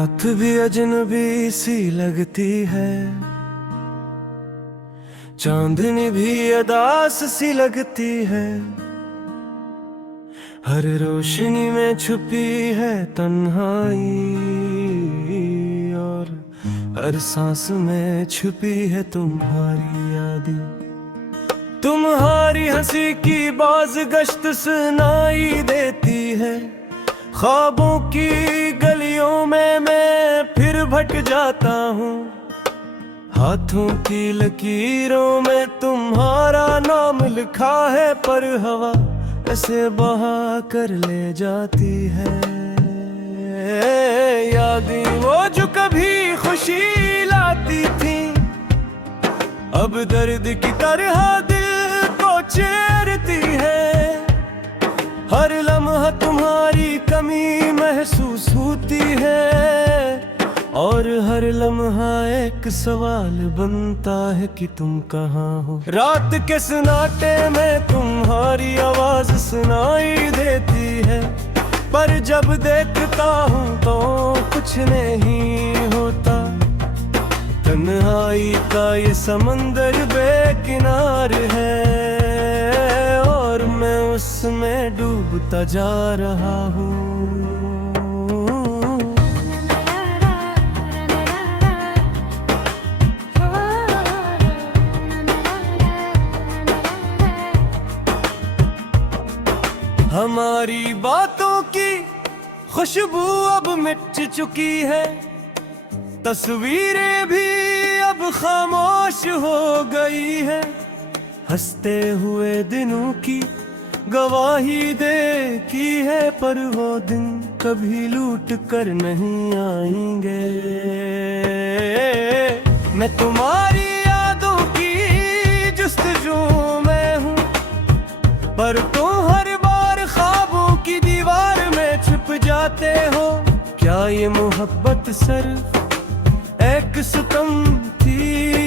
रात भी अजनबी सी लगती है, चांदनी भी अदास सी लगती है। हर रोशनी में छुपी है तन्हाई, और हर सांस में छुपी है तुम्हारी यादें। तुम्हारी हंसी की बाज गश्त सुनाई देती है, ख्वाबों की गलियों में मैं फिर भटक जाता हूँ। हाथों की लकीरों में तुम्हारा नाम लिखा है, पर हवा ऐसे बहा कर ले जाती है। यादें वो जो कभी खुशी लाती थी, अब दर्द की तरह दिल को चीरती है। हर लम्हा तुम्हारी कमी महसूस होती है, और हर लम्हा एक सवाल बनता है कि तुम कहाँ हो। रात के सन्नाटे में तुम्हारी आवाज सुनाई देती है, पर जब देखता हूँ तो कुछ नहीं होता। तन्हाई का ये समंदर बेकिनार है, और मैं उसमें डूबता जा रहा हूँ। हमारी बातों की खुशबू अब मिट चुकी है, तस्वीरें भी अब खामोश हो गई है। हंसते हुए दिनों की गवाही देखी है, पर वो दिन कभी लूट कर नहीं आएंगे। मैं तुम्हारी यादों की जुस्तजू में हूँ, पर तुम हर बार ख्वाबों की दीवार में छुप जाते हो। क्या ये मोहब्बत सिर्फ एक सितम थी,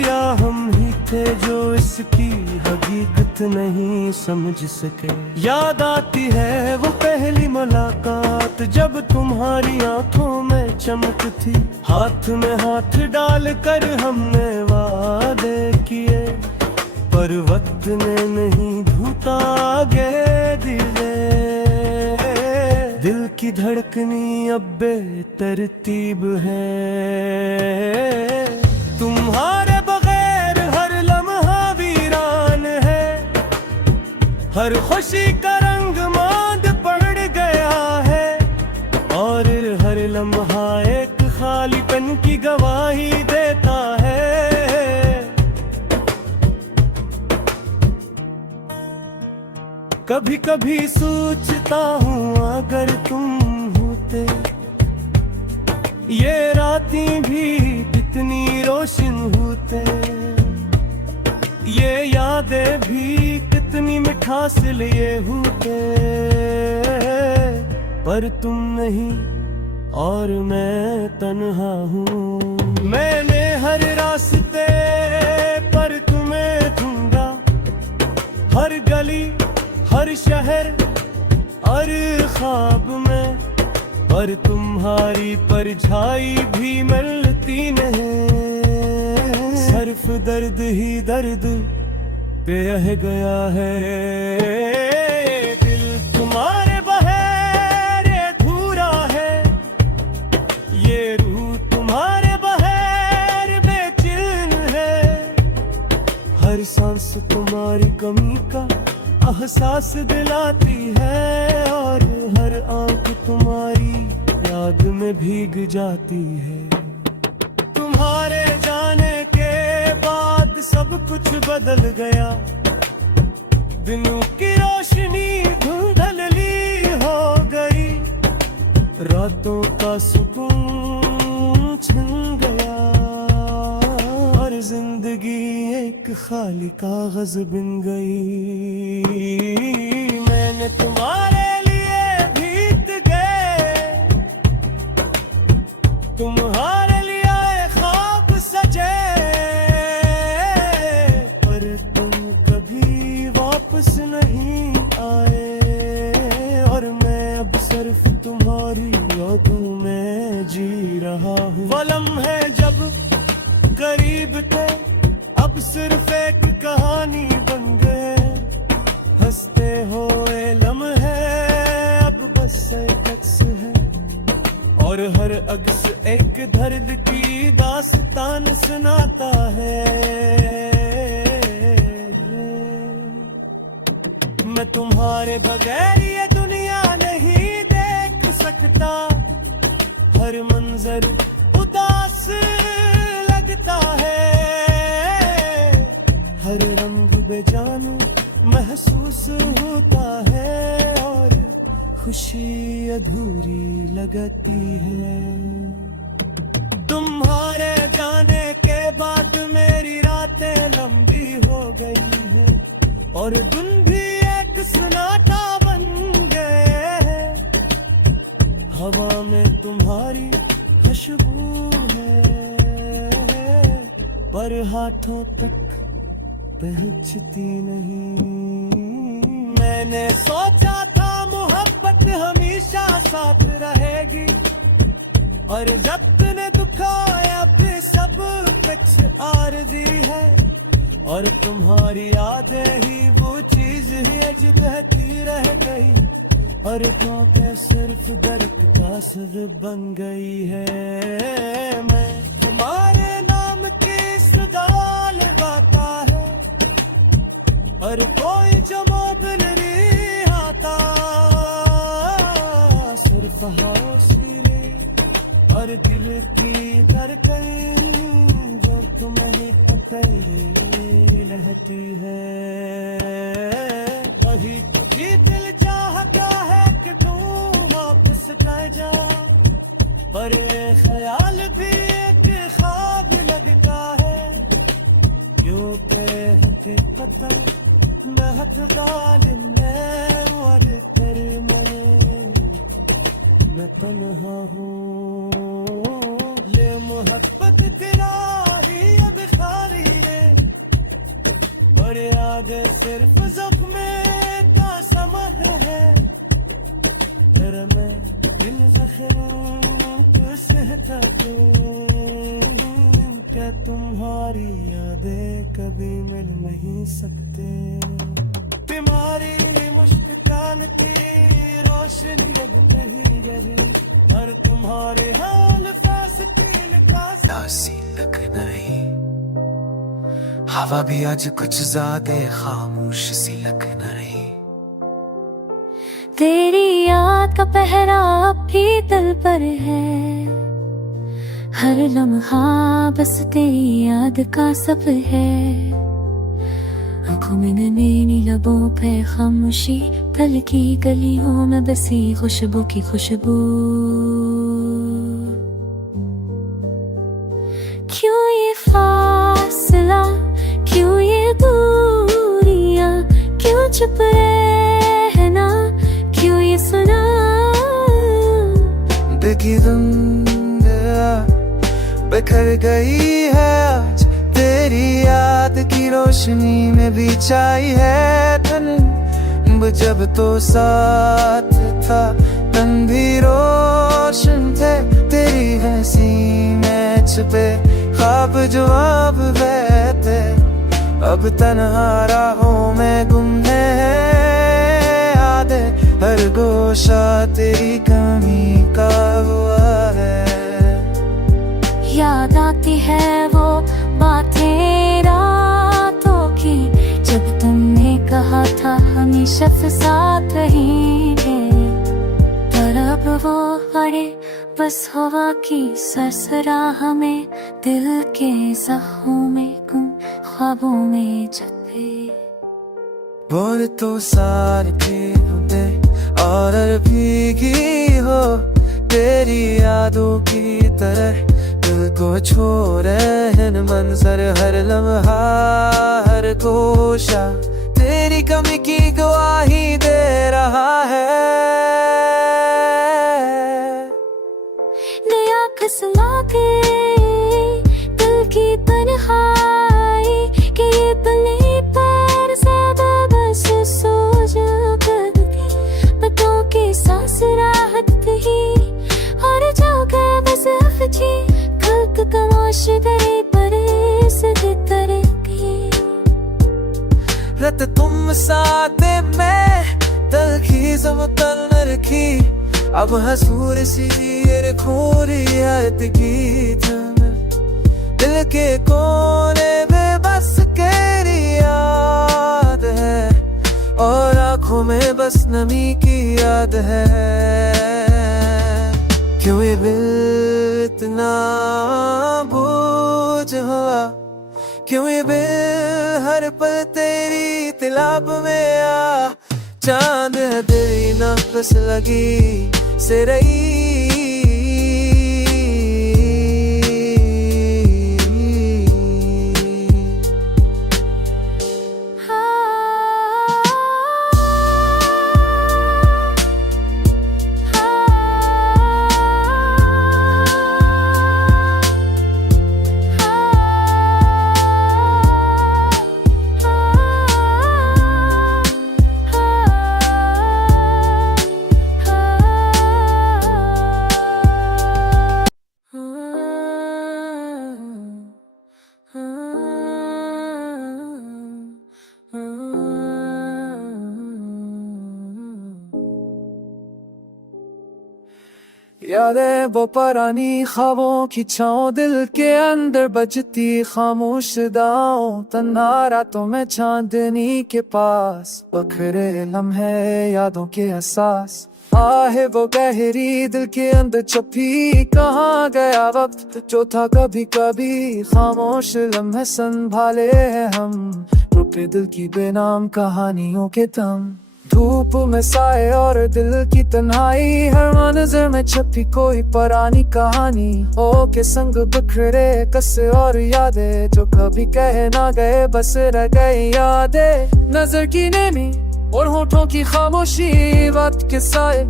या हम ही थे जो इसकी हकीकत नहीं समझ सके। याद आती है वो पहली मुलाकात, जब तुम्हारी आंखों में चमक थी। हाथ में हाथ डालकर हमने वादे किए, पर वक्त ने नहीं धुता आगे दिले। दिल की धड़कनी अब बेतरतीब है, तुम्हारे बगैर हर लम्हा वीरान है। हर खुशी का रंग मांद पड़ गया है, और हर लम्हा एक खालीपन की गवाही देता है। कभी कभी सोचता हूँ अगर तुम होते, ये रातें भी कितनी रोशन होते, ये यादें भी कितनी मिठास लिए होते। पर तुम नहीं और मैं तन्हा हूँ। मैंने हर रास्ते पर तुम्हें ढूंढा, हर गली हर शहर हर ख्वाब में, पर तुम्हारी परछाई भी मिलती नहीं। सिर्फ दर्द ही दर्द पे रह गया है। दिल तुम्हारे बगैर अधूरा है, ये रूह तुम्हारे बगैर बेचैन है। हर सांस तुम्हारी कमी का एहसास दिलाती है, और हर आंख तुम्हारी याद में भीग जाती है। तुम्हारे जाने के बाद सब कुछ बदल गया, दिनों की रोशनी धुंधली हो गई। रातों का सुकून छिन गया, और जिंदगी एक खाली कागज बन गई। मैंने तुम्हारे लिए भीग गए, तुम्हारे लिए ख्वाब सजे, पर तुम कभी वापस नहीं आए। और मैं अब सिर्फ तुम्हारी यादों में जी रहा करीब थे अब सिर्फ एक कहानी बन गए। हंसते हुए लम्हे अब बस एक अक्स है और हर अक्स एक दर्द की दास्तान सुनाता है। मैं तुम्हारे बगैर ये दुनिया नहीं देख सकता। हर मंजर उदास लगता है, हर रंग बेजान महसूस होता है और खुशी अधूरी लगती है। तुम्हारे जाने के बाद मेरी रातें लंबी हो गई है और दिन भी एक सन्नाटा बन गए हैं। हवा में तुम्हारी खुशबू है पर हाथों तक पहुंचती नहीं। मैंने सोचा था मोहब्बत हमेशा साथ रहेगी और जब तूने दुखाया फिर सब कुछ आरज़ी है और तुम्हारी यादें ही वो चीज ही आज बहती रह गई और तो सिर्फ दर्द का सबब बन गई है। मैं तुम्हारे नाम की सुगाल गाता है और कोई जवाब नहीं आता। सिर्फ हौसले और दिल की धड़कन जो तुम्हें पकड़े रहती है। वही दिल चाहता है कि तू वापस कर जा पर ख्याल भी एक ख्वाब लगता है। क्यों के हकीकत महक गालिब में और फिर मैं तन्हा हूँ। ले मोहब्बत तेरा ही अब खाली रे और याद सिर्फ ज़ख्म का समझ है। तेरा मैं दिल ज़ख्म को सहता हूँ। क्या तुम्हारी यादें कभी मिल नहीं सकते? बीमारी मुश्किल की रोशनी अब कहीं गई और तुम्हारे हाल फासकील का सी लग नहीं। हवा भी आज कुछ ज्यादा खामोश सी लग नहीं। तेरी याद का पहरा अब भी दिल पर है। हर लम्हा बस तेरी याद का सब है। आँखों में नैनी लबों पे खामोशी पल की गलियों में बसी खुशबू की खुशबू। क्यों ये फासला, क्यों ये दूरियां, क्यों चुप रहना, क्यों ये सुना। बिखरी दुनिया बिखर गई है आज तेरी याद की रोशनी में भी छाई है तन। जब तो साथ था तन भी रोशन थे तेरी हंसी में छुपे ख्वाब जो अब बहते। अब तन्हा राहों में गुम है यादें, हर गोशा तेरी कमी का हुआ है। याद आती है वो बातें रातों की जब तुमने कहा था हमेशा साथ रहेंगे। पर अब वो अड़े बस हवा की सरसरा हमें दिल के ज़ख्मों में गुम ख्वाबों में जते। बोल तो सार के होते और भीगी हो तेरी यादों की तरह। दिल को छोड़े मंजर हर लम्हा हर गोशा तेरी कमी की गवाही दे रहा है। नया खसला के दिल की तन्हाई कि ये पले पर ज्यादा बस सो जाती। पतों की सांस राहत ही और जागा बस अफजी खल्क कमाश दरे पर अब हसूर सी खोरी आयत गीत में दिल के कोने में बस तेरी याद है और आंखों में बस नमी की याद है। क्यों ये दिल इतना बोझ हुआ, क्यों ये दिल हर पल तेरी तिलाब में आ। चांद है तेरी नफ्स लगी से रही, यादें वो पुरानी ख्वाबों की छाँव दिल के अंदर बजती खामोश दाओं। तन्हा रातों में चांदनी के पास बखरे लम्हे यादों के एहसास। आहे वो गहरी दिल के अंदर छुपी, कहाँ गया वक्त जो था कभी कभी खामोश लम्हे संभाले हैं हम, रुके दिल की बेनाम कहानियों के दम। धूप में साए और दिल की तन्हाई, हर मंजर में छपी कोई पुरानी कहानी। ओ के संग बिखरे कस्से और यादें जो कभी कह ना गए बस रह गई यादें। नजर की नेमी और होठों की खामोशी, वक्त के साए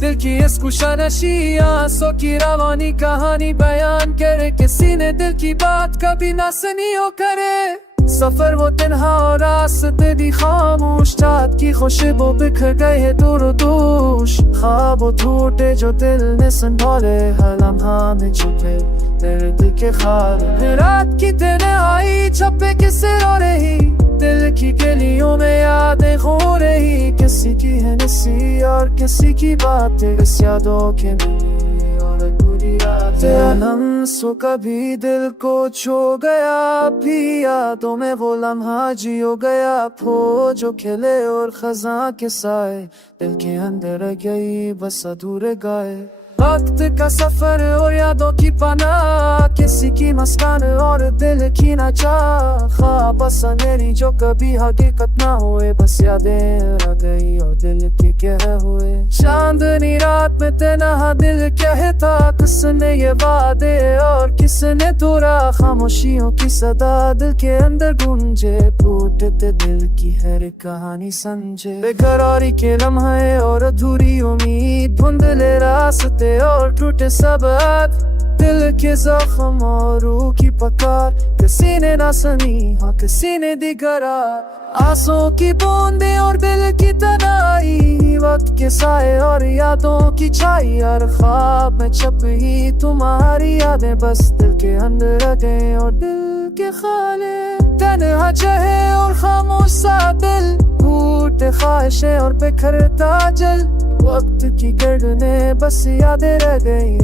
दिल की इस कुशानशी। आंसू की रवानी कहानी बयान करे, किसी ने दिल की बात कभी ना सुनी हो करे। सफर वो तन्हा और रास्ते दी खामोश, चाँद की खुशबू बिखर गए है दूर दूर। ख्वाब टूटे जो दिल ने संभाले, हर लम्हा में छुपे दर्द के ख्वाब। रात की तन्हाई छपे किसे रो रही, दिल की गलियों में यादें खो रही। किसी की है नसी और किसी की बातें, इस यादों के और अधूरी यादें। लम्सों कभी दिल को छू गया, भी यादों में वो लम्हा जियो गया। फो जो खिले और खजा के साए, दिल के अंदर रह गई बस अधूरे गाए। वक्त का सफर और यादों की पनाह, किसी की मस्कान और दिल की नचा। ख्वाब बस अंधेरी जो कभी हकीकत ना हुए, बस यादें रह गई और दिल के कह हुए। चांदनी रात में तन्हा दिल कहता, किसने ये वादे और किसने तोड़ा। खामोशियों की सदा दिल के अंदर गूंजे, टूटते दिल की हर कहानी समझे। बेकरारी के लम्हे और अधूरी उम्मीद, धुंधले रास्ते और टूटे सबक। दिल के जख्म और रूह की पकार, किसी ने ना सुनी हाँ किसी ने दी करार। आंसुओं की बूंदें और दिल की तन्हाई, वक्त के साए और यादों की छाई। हर ख्वाब में छपी तुम्हारी यादें, बस दिल के अंदर रह गए और दिल के खाले। तन्हा चाहे और खामोश सा दिल, टूटे ख्वाहिशें और बिखरता जल। वक्त की गर्दनें बस यादें रह गई,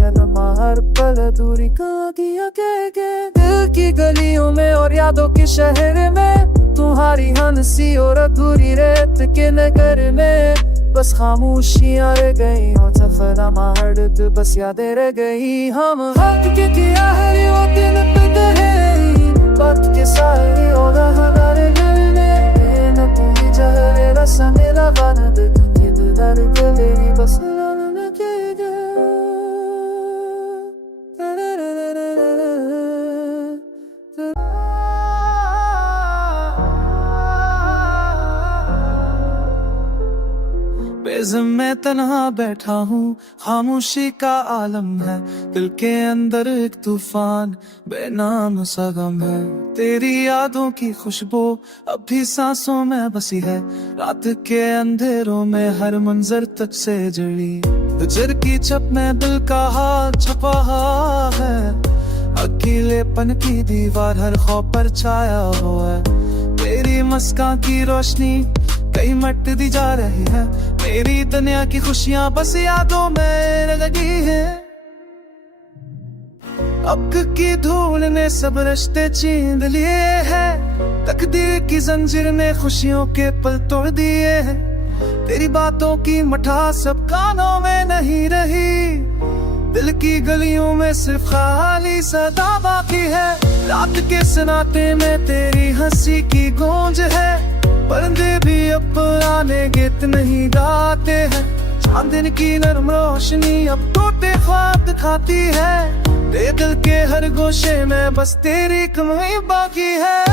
हर पल अधूरी कहानियां कह गए। दिल की गलियों में और यादों के शहर में, तुम्हारी हंसी और अधूरी रेत के नगर में। बस खामोशियां रह गई और सफर मार्ड, बस यादें रह गई। हम हक के किया है वो दिल पे दहे, वक्त के साए और हमारे दिल में न पूरी जहरे रसा मेरा वानद। दर गलेरी बस लाने के गए। बेज़म मैं तन्हा बैठा हूँ, खामोशी का आलम है। दिल के अंदर एक तूफान बेनाम सा गम है। तेरी यादों की खुशबू अब भी सांसों में बसी है, रात के अंधेरों में हर मंजर तुझ से जुड़ी। गुजर की छप में दिल का हाल छपा है, अकेलेपन की दीवार हर खौफ पर छाया हुआ है। तेरी मुस्कान की रोशनी कई मटती जा रही है मेरी दुनिया की खुशियां, बस यादों में लगी है। अब की धूल ने सब रिश्ते छीन लिए हैं, तकदीर की जंजीर ने खुशियों के पल तोड़ दिए हैं। तेरी बातों की मिठास सब कानों में नहीं रही, दिल की गलियों में सिर्फ खाली सदा बाकी है। रात के सन्नाटे में तेरी हंसी की गूंज है, परिंदे भी अब पुराने गीत नहीं गाते हैं। चांदन की नरम रोशनी अब टूटे ख्वाब दिखाती है, तेरे दिल के हर गोशे में बस तेरी कमी बाकी है।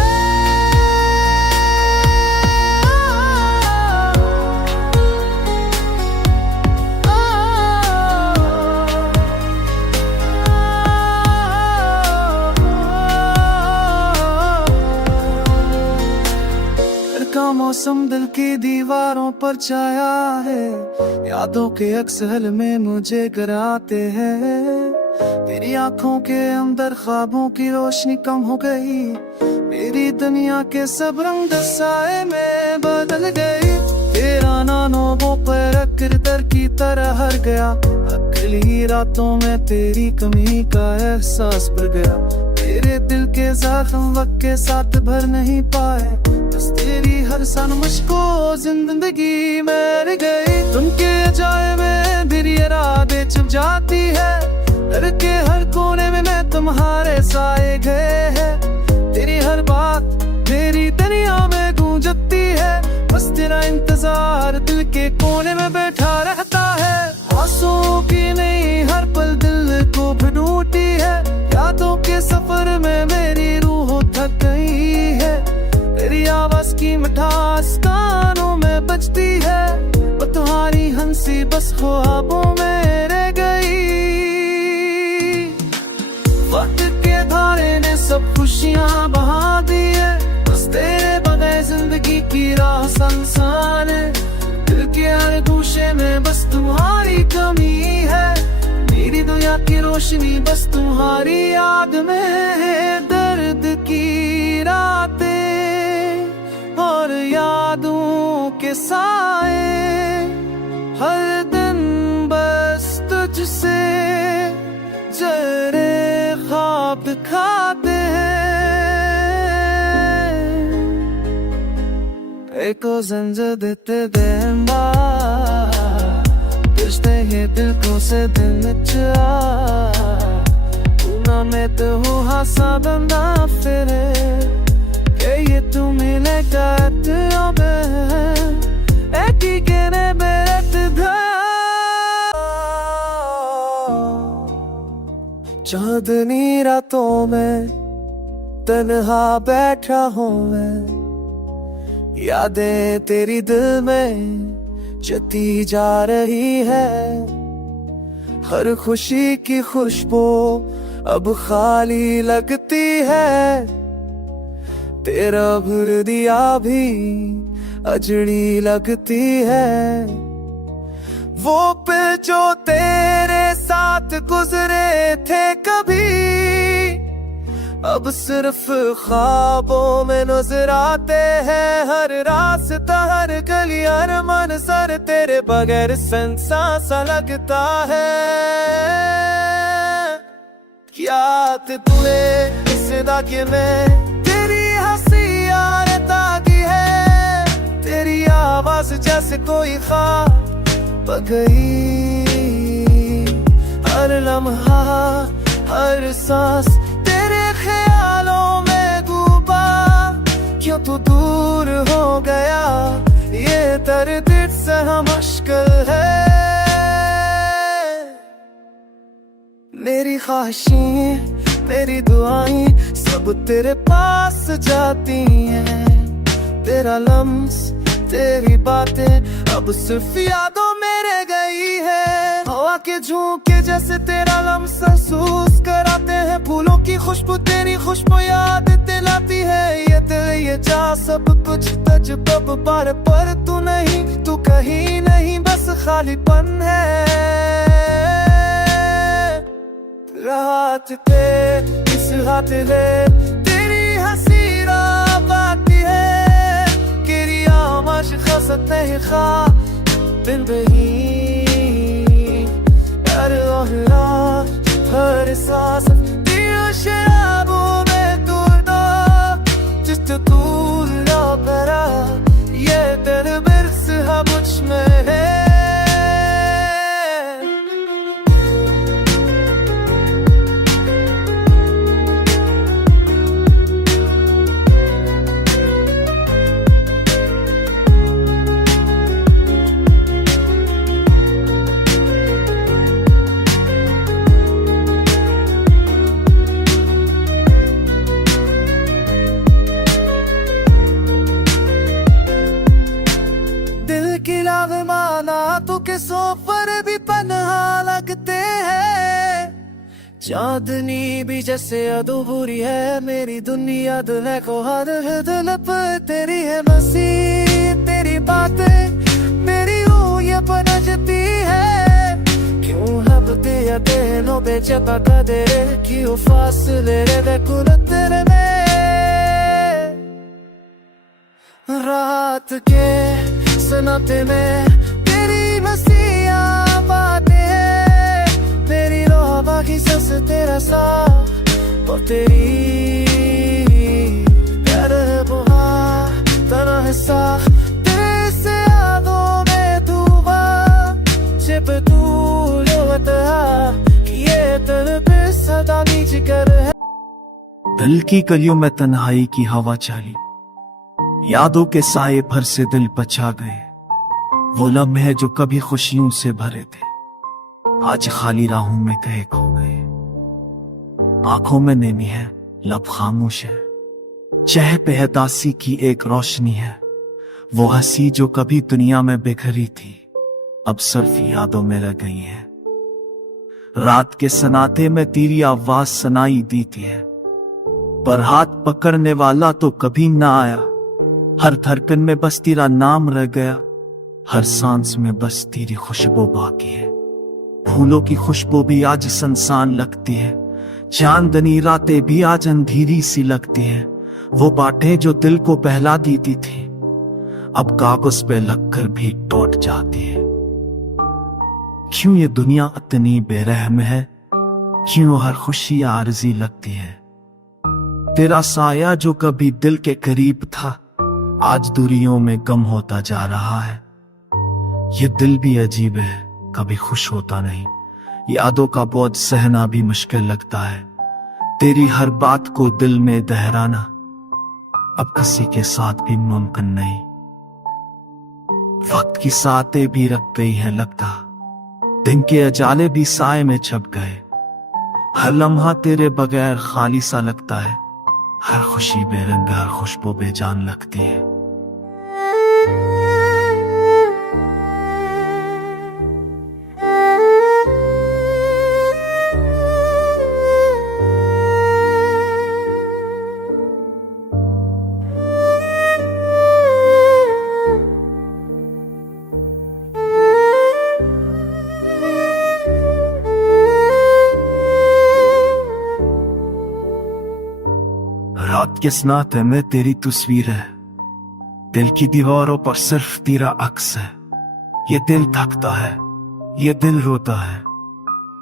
का मौसम दिल की दीवारों पर छाया है, यादों के अक्स हल में मुझे गिराते हैं। तेरी आंखों के अंदर ख्वाबों की रोशनी कम हो गई, मेरी दुनिया के सब रंग साए में बदल गई। तेरा नानों पर किरदार की तरह हर गया, अगली रातों में तेरी कमी का एहसास बढ़ गया। तेरे दिल के जख्म वक्त के साथ भर नहीं पाए, बस तेरी हर सन मुझको जिंदगी में रह गई। तुमके जाए में मेरी रातें छुप जाती है, घर के हर कोने में मैं तुम्हारे साए गए हैं। तेरी हर बात मेरी दुनिया में गूंजती है, बस तेरा इंतजार दिल के कोने में बैठा रहता है। आंसुओं की नहीं हर पल दिल को भिड़ूती है, यादों के सफर में मेरी रूह थक गई है। तेरी आवाज की मिठास कानों में बजती है, वो तुम्हारी हंसी बस ख्वाबों में रह गई। वक्त के धारे ने सब खुशियां बहा दी है, बस तेरे बगैर जिंदगी की राह संसार है। दिल के हर गोशे में बस तुम्हारी कमी है, मेरी दुनिया की रोशनी बस तुम्हारी याद में है। दर्द की रातें और यादों के साए, हर दिन बस तुझसे जरे ख्वाब दिखाते हैं। एको ज़ंज़ देते देंबा ये दिल को से दिन चा, तू में तो हूँ हासा बंदा फिरे, के ये तू मिलेगा अब ऐकी केने बेरत धा। चांदनी रातों में तन्हा बैठा हूँ मैं, यादें तेरी दिल में जती जा रही है। हर खुशी की खुशबू अब खाली लगती है, तेरा भर दिया भी अजड़ी लगती है। वो पल जो तेरे साथ गुजरे थे कभी, अब सिर्फ ख्वाबों में नजर आते हैं। हर रास्ता हर गली हर मंजर तेरे बगैर संसा सा लगता है। याद तुम्हें इस दागे में तेरी हंसी यार तागी है, तेरी आवाज जैसे कोई ख्वाब गई। हर लम्हा हर सांस तेरे ख्यालों में डूबा, क्यों तू दूर हो गया ये दर्द सहा मुश्किल है। मेरी ख्वाहिशें मेरी दुआएं सब तेरे पास जाती हैं, तेरा लम्स तेरी बातें अब सिर्फ यादों में रह गई है। हवा के झोंके जैसे तेरा लम्स महसूस कराते हैं, फूलों की खुशबू तेरी खुशबू याद दिलाती है। ये दिल ये चाह सब कुछ तजब बार पर तू नहीं, तू कहीं नहीं बस खालीपन है। रात पे इस रात है तेरी हंसी रात आती है, तेरी आवाज़ खसत नहीं खा बिन बही हर सांस दियो शराबों में तू ना जिस तू ला भरा ये दिल बिरस है मुझ में है तो किसों पर भी पन्हा लगते हैं चांदनी भी जैसे अधूरी है मेरी दुनिया दिल को हर दिल पर तेरी है मसी तेरी बातें मेरी ये बनजती है क्यों हब दिया दिनों बेचता कदे क्यों फासले रे कुल तेरे में रात के सनाते में मसीहा बातें तेरी रोहा की सांस तेरा साथ और तेरी प्यार है बुहा तना है साथ तेरे से यादों में तू छिप तू लोटा कि ये दिल पे सदा नीचे कर है दिल की गलियों में तन्हाई की हवा चली यादों के साए भर से दिल पचा गए वो लम्हे जो कभी खुशियों से भरे थे आज खाली राहों में कहे खो गए आंखों में नेमी है लब खामोश है चेहरे पे है दासी की एक रोशनी है वो हंसी जो कभी दुनिया में बिखरी थी अब सिर्फ यादों में रह गई है रात के सनाटे में तेरी आवाज सुनाई देती है पर हाथ पकड़ने वाला तो कभी ना आया हर धड़कन में बस तेरा नाम रह गया हर सांस में बस तेरी खुशबू बाकी है फूलों की खुशबू भी आज संसान लगती है चांदनी रातें भी आज अंधेरी सी लगती है वो बातें जो दिल को बहला देती थी अब कागज पे लगकर भी टूट जाती है क्यों ये दुनिया इतनी बेरहम है क्यों हर खुशी आरजी लगती है तेरा साया जो कभी दिल के करीब था आज दूरियों में गम होता जा रहा है ये दिल भी अजीब है कभी खुश होता नहीं यादों का बोझ सहना भी मुश्किल लगता है तेरी हर बात को दिल में दोहराना अब किसी के साथ भी मुमकिन नहीं वक्त की सातें भी रख गई हैं लगता दिन के अजाले भी साए में छप गए हर लम्हा तेरे बगैर खाली सा लगता है हर खुशी बेरंग हर खुशबू बेजान लगती है रात के सनाटे में तेरी तस्वीर है दिल की दीवारों पर सिर्फ तेरा अक्स है ये दिल थकता है ये दिल रोता है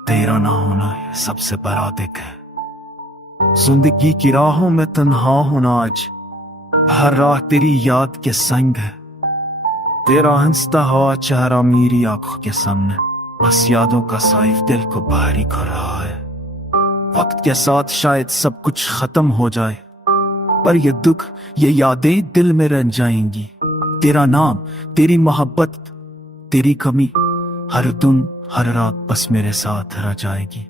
तेरा ना होना सबसे बड़ा दुख है जिंदगी की राहों में तन्हा होना आज हर राह तेरी याद के संग है तेरा हंसता हुआ चेहरा मेरी आंखों के सामने बस यादों का साइफ दिल को भारी कर रहा है वक्त के साथ शायद सब कुछ खत्म हो जाए पर ये दुख ये यादें दिल में रह जाएंगी तेरा नाम तेरी मोहब्बत तेरी कमी हर दिन हर रात बस मेरे साथ रह जाएगी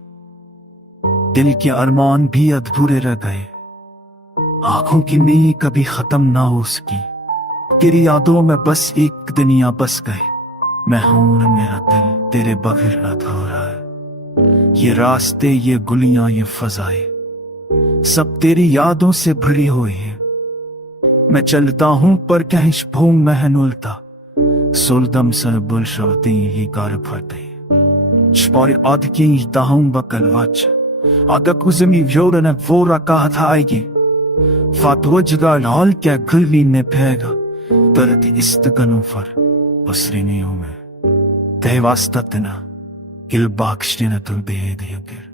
दिल के अरमान भी अधूरे रह गए आंखों की नींद कभी खत्म ना हो सकी तेरी यादों में बस एक दुनिया बस गए मैं हूं मेरा दिल तेरे बगैर अधूरा है ये रास्ते ये गुलियां ये फजाएं सब तेरी यादों से भरी हुई है मैं चलता हूं पर कहीं भूम महनुलता सुलदम सर बुलशवती ही कार फटे spari adkin dahum bakalvach adak uzmi vjorana vora kahta aigi fatwajga lal kya gulvi ne pega तरत इस्तगनों फर बसरी नहीं हूं मैं तय वास्ता तना किल बाक्शने न तुल बेद यकर